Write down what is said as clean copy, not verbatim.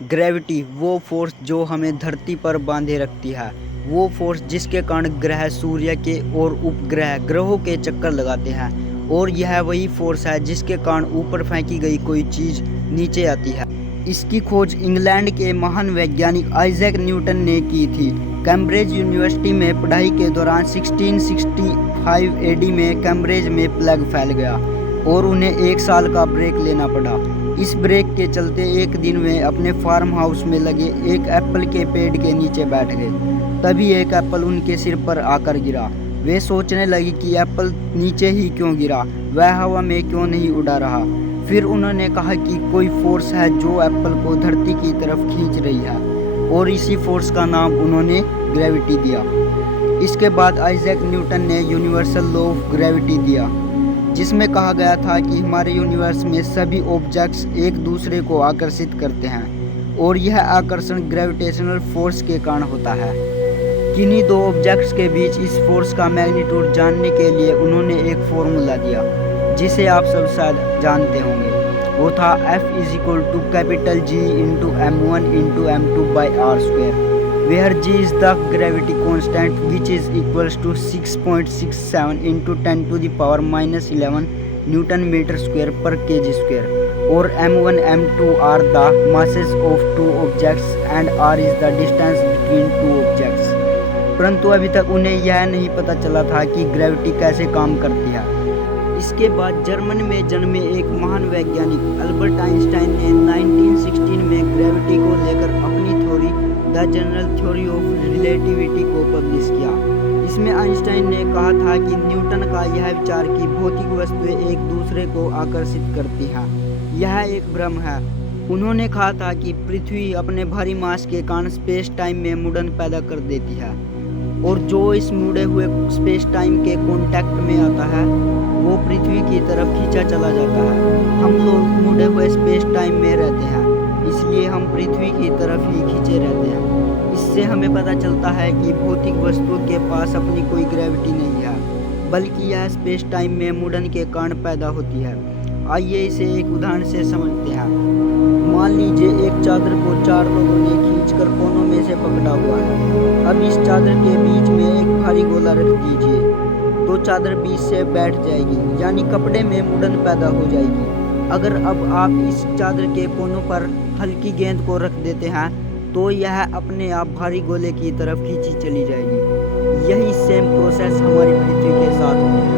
Gravity वो force जो हमें धरती पर बांधे रखती है, वो फोर्स जिसके कारण ग्रह सूर्य के और उपग्रह ग्रहों के चक्कर लगाते हैं, और यह वही फोर्स है जिसके कारण ऊपर फेंकी गई कोई चीज़ नीचे आती है। इसकी खोज इंग्लैंड के महान वैज्ञानिक आइजैक न्यूटन ने की थी। कैम्ब्रिज यूनिवर्सिटी में पढ़ाई के दौरान 1665 एडी में कैम्ब्रिज में प्लेग फैल गया और उन्हें 1 साल का ब्रेक लेना पड़ा। इस ब्रेक के चलते एक दिन वे अपने फार्म हाउस में लगे एक एप्पल के पेड़ के नीचे बैठ गए। तभी एक एप्पल उनके सिर पर आकर गिरा। वे सोचने लगे कि एप्पल नीचे ही क्यों गिरा, वह हवा में क्यों नहीं उड़ा रहा। फिर उन्होंने कहा कि कोई फोर्स है जो एप्पल को धरती की तरफ खींच रही है, और इसी फोर्स का नाम उन्होंने ग्रेविटी दिया। इसके बाद आइजैक न्यूटन ने यूनिवर्सल लॉ ऑफ ग्रेविटी दिया, जिसमें कहा गया था कि हमारे यूनिवर्स में सभी ऑब्जेक्ट्स एक दूसरे को आकर्षित करते हैं, और यह आकर्षण ग्रेविटेशनल फोर्स के कारण होता है। किन्हीं दो ऑब्जेक्ट्स के बीच इस फोर्स का मैग्नीट्यूड जानने के लिए उन्होंने एक फॉर्मूला दिया, जिसे आप सब शायद जानते होंगे। वो था F=G × m1 × m2/r², where G is the gravity constant, which is equals to 6.67 × 10⁻⁻11 Nm² per kg², और m1 m2 are the masses of two objects and r is the distance between two objects। परंतु अभी तक उन्हें यह नहीं पता चला था कि ग्रेविटी कैसे काम करती है। इसके बाद जर्मन में जन्मे एक महान वैज्ञानिक अल्बर्ट आइंस्टाइन ने 1916 में ग्रेविटी को लेकर अपनी theory the general theory of relativity को पब्लिश किया। इसमें आइंस्टाइन ने कहा था कि न्यूटन का यह विचार कि भौतिक वस्तुएं एक दूसरे को आकर्षित करती हैं, यह एक भ्रम है। उन्होंने कहा था कि पृथ्वी अपने भारी मास के कारण स्पेस टाइम में मुड़न पैदा कर देती है, और जो इस मुड़े हुए स्पेस टाइम के कांटेक्ट में आता है वो पृथ्वी की तरफ खींचा चला जाता है। हम लोग मुड़े हुए स्पेस टाइम में रहते हैं, इसलिए हम पृथ्वी की तरफ ही खींचे रहते हैं। इससे हमें पता चलता है कि भौतिक वस्तु के पास अपनी कोई ग्रेविटी नहीं है, बल्कि यह स्पेस टाइम में मुड़न के कारण पैदा होती है। आइए इसे एक उदाहरण से समझते हैं। मान लीजिए एक चादर को 4 लोगों ने खींचकर कोनों में से पकड़ा हुआ है। अब इस चादर के बीच में एक भारी गोला रख दीजिए, तो चादर बीच से बैठ जाएगी, यानी कपड़े में मुड़न पैदा हो जाएगी। अगर अब आप इस चादर के कोनों पर हल्की गेंद को रख देते हैं तो यह अपने आप भारी गोले की तरफ खींची चली जाएगी। यही सेम प्रोसेस हमारी पृथ्वी के साथ होती है।